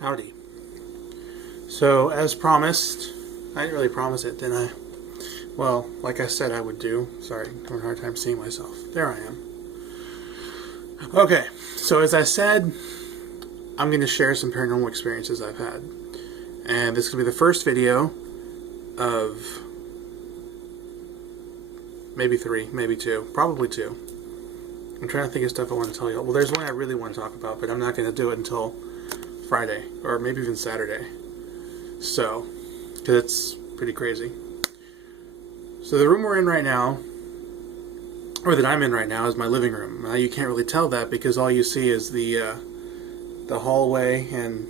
Howdy. So, as promised, I didn't really promise it, did I? Well, like I said I would do. Sorry, I'm having a hard time seeing myself. There I am. Okay, so as I said, I'm going to share some paranormal experiences I've had. And this is going to be the first video of maybe 3, maybe 2, probably 2. I'm trying to think of stuff I want to tell you. Well, there's one I really want to talk about, but I'm not going to do it until Friday, or maybe even Saturday. So, because it's pretty crazy. So the room we're in right now, or that I'm in right now, is my living room. Now you can't really tell that because all you see is the hallway and,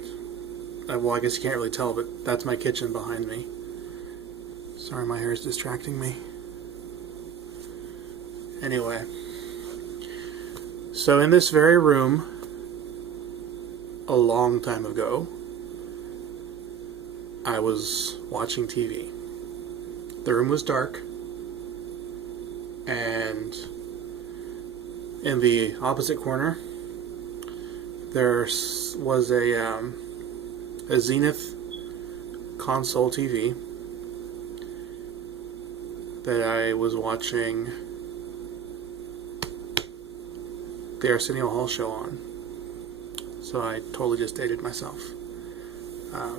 well, I guess you can't really tell, but that's my kitchen behind me. Sorry, my hair is distracting me. Anyway, so in this very room, a long time ago, I was watching TV. The room was dark, and in the opposite corner, there was a Zenith console TV that I was watching the Arsenio Hall show on. So I totally just dated myself. I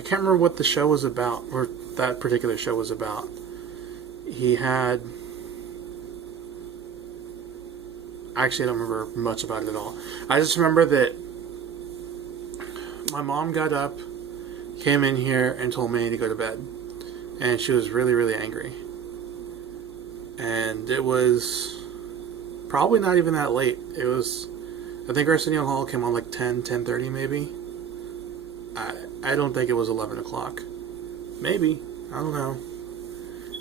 can't remember what the show was about, or that particular show was about. He had... Actually, I don't remember much about it at all. I just remember that my mom got up, came in here, and told me to go to bed. And she was really, really angry. And it was probably not even that late. It was... I think Arsenio Hall came on like 10:30 maybe. I don't think it was 11 o'clock. Maybe. I don't know.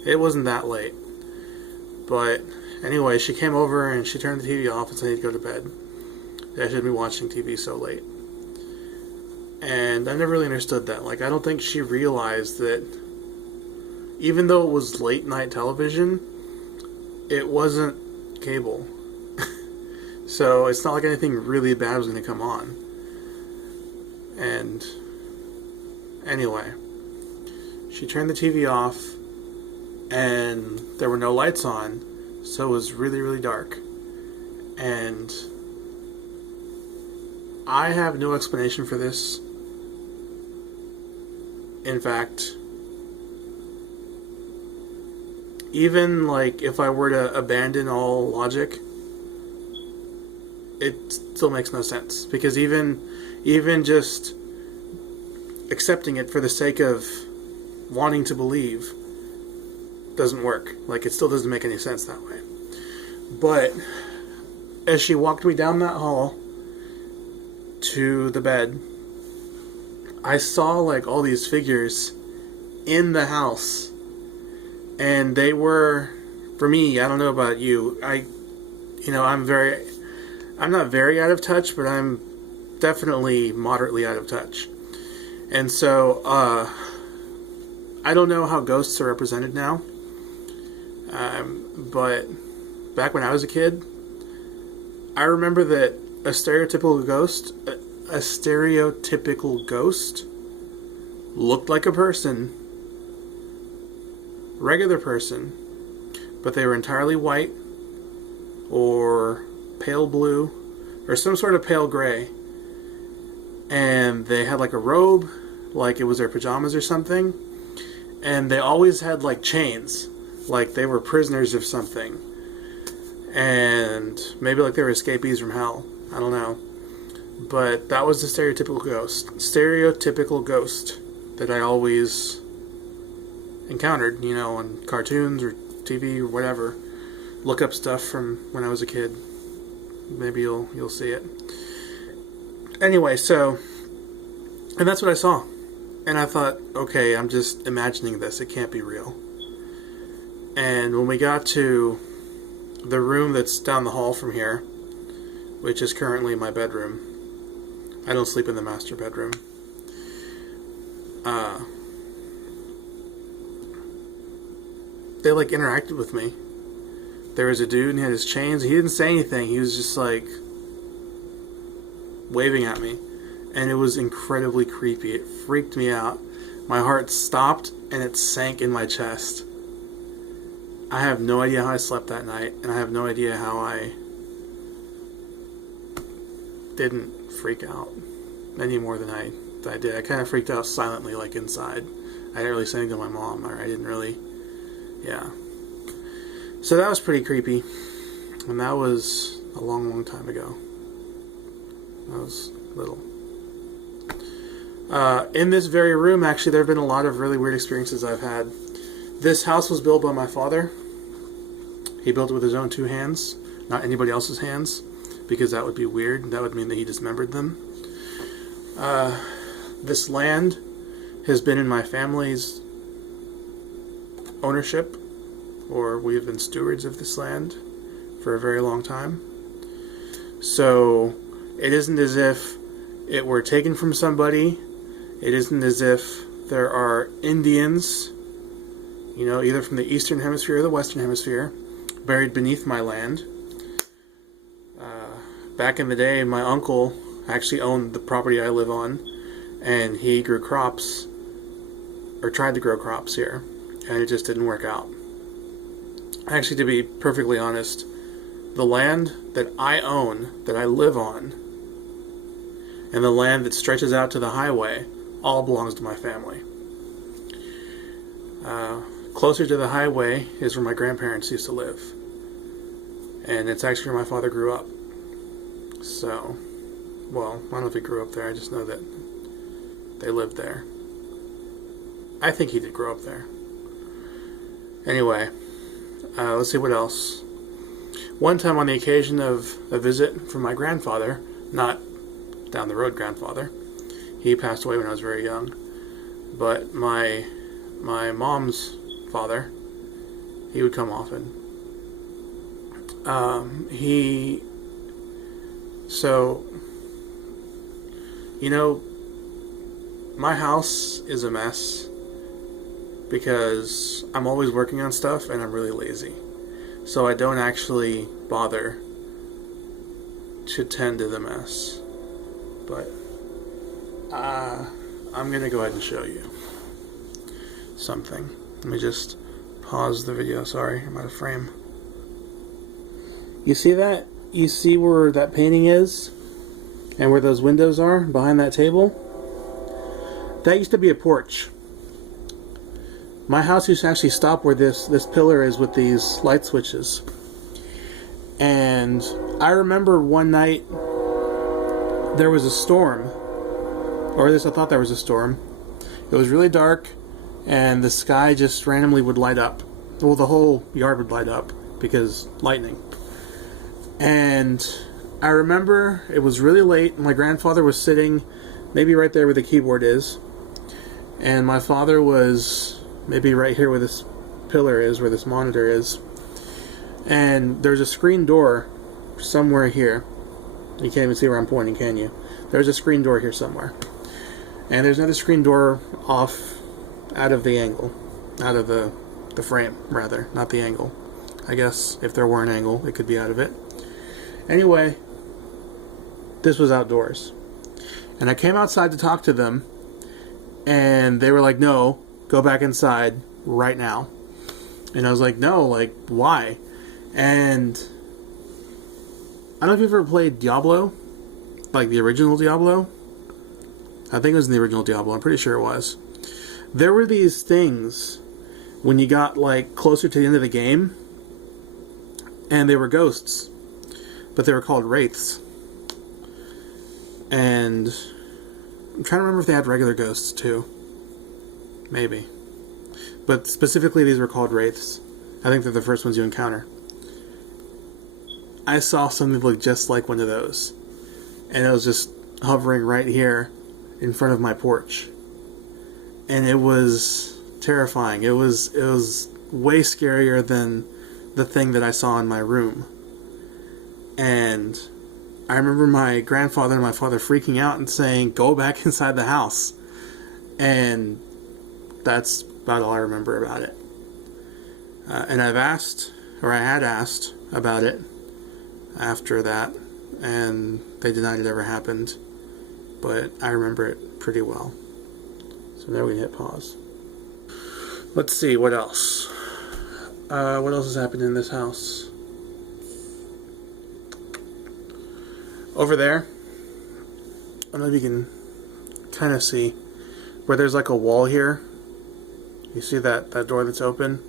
It wasn't that late. But anyway, she came over and she turned the TV off and said I need to go to bed. I shouldn't be watching TV so late. And I never really understood that. Like, I don't think she realized that even though it was late night television, it wasn't cable. So it's not like anything really bad was going to come on. And anyway, she turned the TV off and there were no lights on, so it was really, really dark. And I have no explanation for this. In fact, even like if I were to abandon all logic, it still makes no sense, because even just accepting it for the sake of wanting to believe doesn't work. Like, it still doesn't make any sense that way. But as she walked me down that hall to the bed, I saw like all these figures in the house, and they were, for me, I don't know about you, I'm not very out of touch, but I'm definitely moderately out of touch. And so, I don't know how ghosts are represented now. But back when I was a kid, I remember that a stereotypical ghost looked like a person, regular person, but they were entirely white or pale blue or some sort of pale gray, and they had like a robe, like it was their pajamas or something, and they always had like chains, like they were prisoners of something, and maybe like they were escapees from hell. I don't know, but that was the stereotypical ghost that I always encountered, on cartoons or TV or whatever. Look up stuff from when I was a kid. Maybe you'll see it. Anyway, so, and that's what I saw. And I thought, okay, I'm just imagining this. It can't be real. And when we got to the room that's down the hall from here, which is currently my bedroom, I don't sleep in the master bedroom. They like interacted with me. There was a dude and he had his chains. He didn't say anything. He was just like waving at me. and it was incredibly creepy. It freaked me out. My heart stopped and it sank in my chest. I have no idea how I slept that night, and I have no idea how I didn't freak out any more than I did. I kind of freaked out silently, like inside. I didn't really say anything to my mom, or I didn't really, yeah. So that was pretty creepy, and that was a long, long time ago. I was little. In this very room, actually, there have been a lot of really weird experiences I've had. This house was built by my father. He built it with his own 2 hands, not anybody else's hands, because that would be weird. That would mean that he dismembered them. This land has been in my family's ownership, or we have been stewards of this land for a very long time. So it isn't as if it were taken from somebody. It isn't as if there are Indians, you know, either from the Eastern Hemisphere or the Western Hemisphere, buried beneath my land. Back in the day, my uncle actually owned the property I live on, and he grew crops, or tried to grow crops here, and it just didn't work out. Actually, to be perfectly honest, the land that I own, that I live on, and the land that stretches out to the highway, all belongs to my family. Closer to the highway is where my grandparents used to live, and it's actually where my father grew up. So, well, I don't know if he grew up there, I just know that they lived there. I think he did grow up there. Anyway, let's see what else. One time, on the occasion of a visit from my grandfather, not down the road grandfather, he passed away when I was very young, but my mom's father, he would come often. So, you know, my house is a mess because I'm always working on stuff and I'm really lazy. So I don't actually bother to tend to the mess. But I'm going to go ahead and show you something. Let me just pause the video. Sorry, I'm out of frame. You see that? You see where that painting is? And where those windows are behind that table? That used to be a porch. My house used to actually stop where this pillar is with these light switches. And I remember one night there was a storm. Or at least I thought there was a storm. It was really dark, and the sky just randomly would light up. Well, the whole yard would light up because lightning. And I remember it was really late. My grandfather was sitting maybe right there where the keyboard is, and my father was maybe right here where this pillar is, where this monitor is. And there's a screen door somewhere here. You can't even see where I'm pointing, can you? There's a screen door here somewhere. And there's another screen door off out of the angle. Out of the frame, rather. Not the angle. I guess if there were an angle, it could be out of it. Anyway, this was outdoors. And I came outside to talk to them, and they were like, no, go back inside right now. And I was like, no, like, why? And I don't know if you've ever played Diablo, like the original Diablo. I think it was in the original Diablo, I'm pretty sure it was. There were these things when you got like closer to the end of the game, and they were ghosts, but they were called wraiths. And I'm trying to remember if they had regular ghosts too. Maybe. But specifically these were called wraiths. I think they're the first ones you encounter. I saw something that looked just like one of those. And it was just hovering right here in front of my porch. And it was terrifying. It was way scarier than the thing that I saw in my room. And I remember my grandfather and my father freaking out and saying, go back inside the house. And that's about all I remember about it. And I had asked about it after that, and they denied it ever happened. but I remember it pretty well. So now we can hit pause. Let's see, what else? What else has happened in this house? Over there, I don't know if you can kind of see where there's like a wall here. You see that door that's open?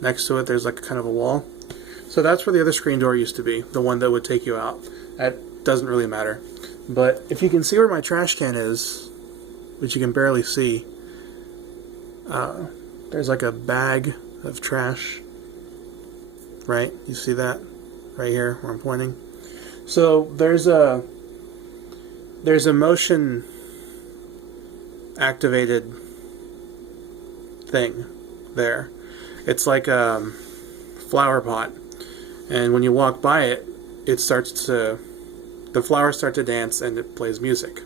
Next to it, there's like kind of a wall. So that's where the other screen door used to be, the one that would take you out. That doesn't really matter. But if you can see where my trash can is, which you can barely see, there's like a bag of trash, right? You see that right here where I'm pointing? So there's a motion activated thing there. It's like a flower pot, and when you walk by it, the flowers start to dance and it plays music.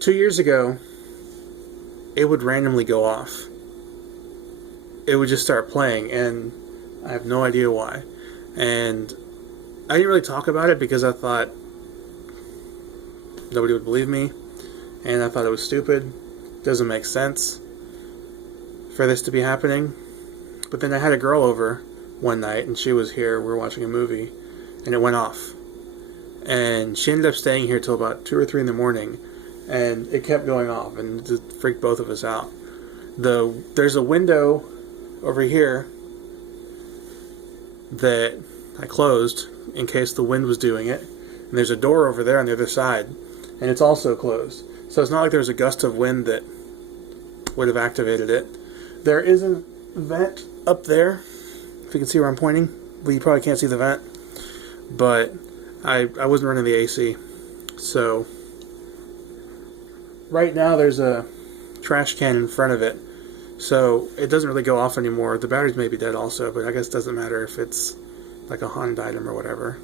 2 years ago, it would randomly go off. It would just start playing, and I have no idea why. And I didn't really talk about it because I thought nobody would believe me, and I thought it was stupid. Doesn't make sense for this to be happening. But then I had a girl over one night, and she was here. We were watching a movie, and it went off. And she ended up staying here till about 2 or 3 in the morning, and it kept going off, and it just freaked both of us out. There's a window over here that I closed in case the wind was doing it, and there's a door over there on the other side, and it's also closed. So it's not like there's a gust of wind that would have activated it. There is a vent up there, if you can see where I'm pointing. Well, you probably can't see the vent, but I wasn't running the AC. So right now there's a trash can in front of it, so it doesn't really go off anymore. The batteries may be dead also, but I guess it doesn't matter if it's like a haunted item or whatever.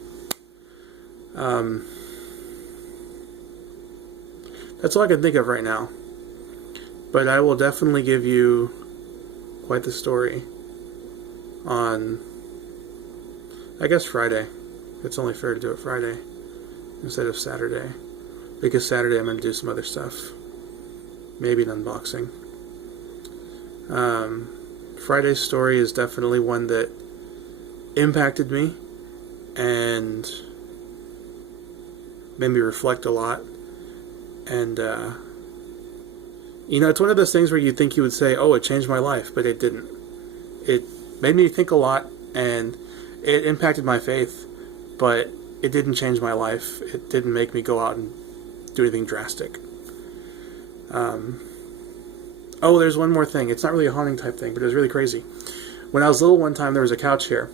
That's all I can think of right now. But I will definitely give you quite the story on, I guess, Friday. It's only fair to do it Friday instead of Saturday, because Saturday I'm going to do some other stuff. Maybe an unboxing. Friday's story is definitely one that impacted me and made me reflect a lot. And it's one of those things where you think you would say, oh, it changed my life, but it didn't. It made me think a lot, and it impacted my faith, but it didn't change my life. It didn't make me go out and do anything drastic. Oh, there's one more thing. It's not really a haunting type thing, but it was really crazy. When I was little one time, there was a couch here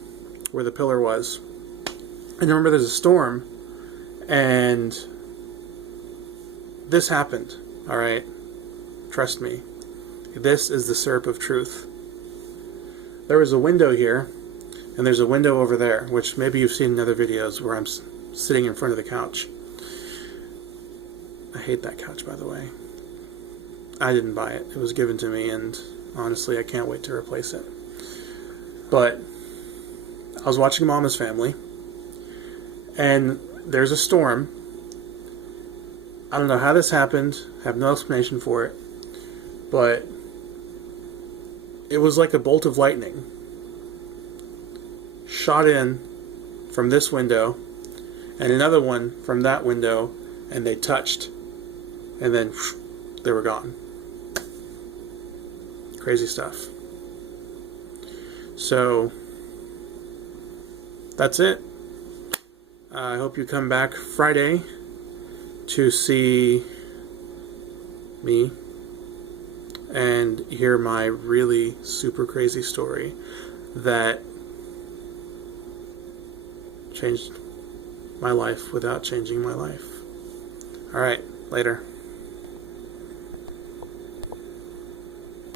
where the pillar was. And I remember there's a storm, and this happened, all right? Trust me. This is the syrup of truth. There was a window here, and there's a window over there, which maybe you've seen in other videos where I'm sitting in front of the couch. I hate that couch, by the way. I didn't buy it. It was given to me, and honestly, I can't wait to replace it. But I was watching Mama's Family, and there's a storm. I don't know how this happened. I have no explanation for it. But it was like a bolt of lightning shot in from this window and another one from that window, and they touched, and then they were gone. Crazy stuff. So that's it. I hope you come back Friday to see me and hear my really super crazy story that changed my life without changing my life. Alright, later.